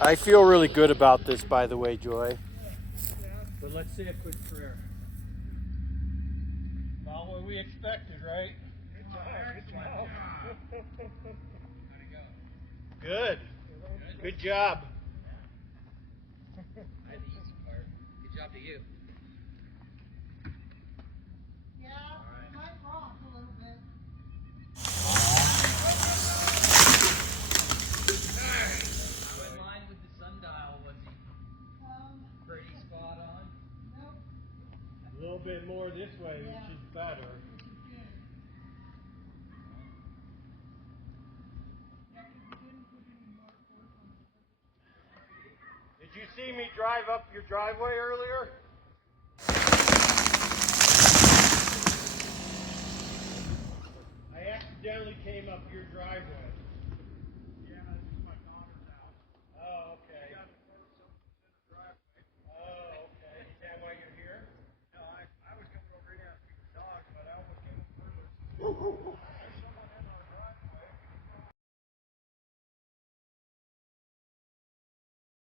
I feel really good about this, by the way, Joy. But let's say a quick prayer. Not what we expected, right? Good. Good job. I had the easy part. Good job to you. Yeah, it might rock a little bit. How in line with the sundial was he? Pretty spot on. Nope. A little bit more this way, Yeah. which is better. Which is good. Yeah, 'cause you didn't put any more force on the. Did you see me drive up your driveway earlier? I accidentally came up your driveway.